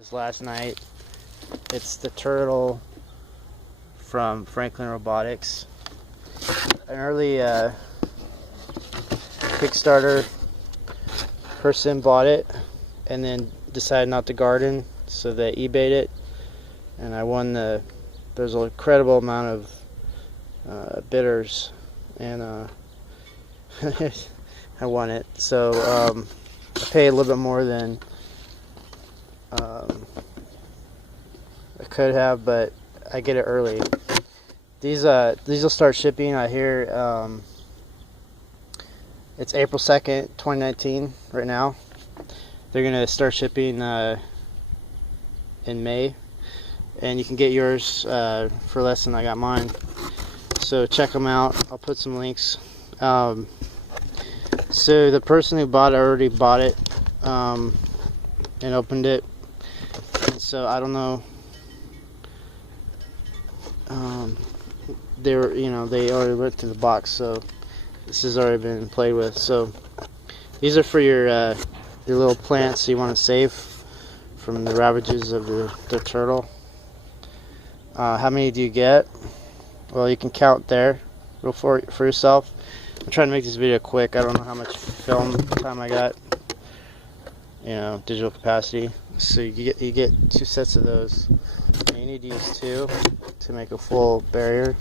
This last night, it's the Tertill from Franklin Robotics. An early Kickstarter person bought it and then decided not to garden, so they eBayed it, and I won there's an incredible amount of bidders, and I won it. So I paid a little bit more than I could have, but I get it early. These will start shipping. I hear it's April 2nd, 2019 right now. They're gonna start shipping in May, and you can get yours for less than I got mine. So check them out. I'll put some links. So the person who bought it already bought it and opened it. And so I don't know. They already went through the box, so this has already been played with. So these are for your little plants you want to save from the ravages of the turtle. How many do you get? Well, you can count there for yourself. I'm trying to make this video quick. I don't know how much film time I got, digital capacity. So you get 2 sets of those. And you need to use 2 to make a full barrier.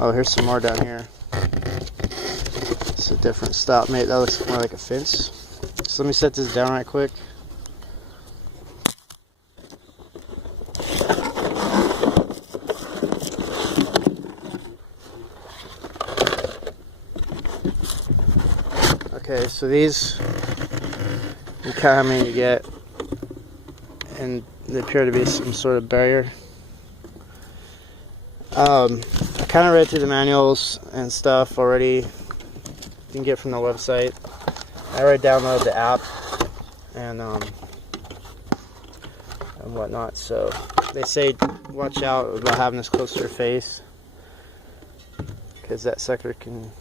Oh, here's some more down here. It's a different stop, mate. That looks more like a fence. So let me set this down right quick. Okay, so these, you count how many you get, and they appear to be some sort of barrier. I kind of read through the manuals and stuff already. You can get from the website. I already downloaded the app and whatnot. So they say watch out about having this close to your face, because that sucker can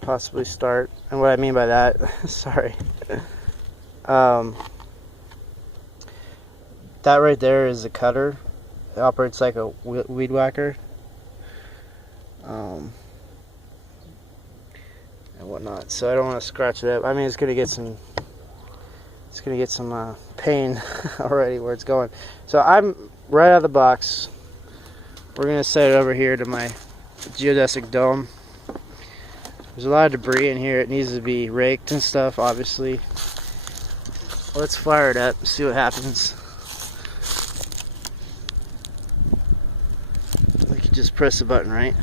possibly start. And what I mean by that, sorry, that right there is a cutter. It operates like a weed whacker, and whatnot. So I don't want to scratch it up. I mean, it's gonna get some pain already where it's going. So I'm right out of the box. We're gonna set it over here to my geodesic dome. There's a lot of debris in here. It needs to be raked and stuff, obviously. Let's fire it up and see what happens. I can just press the button, right?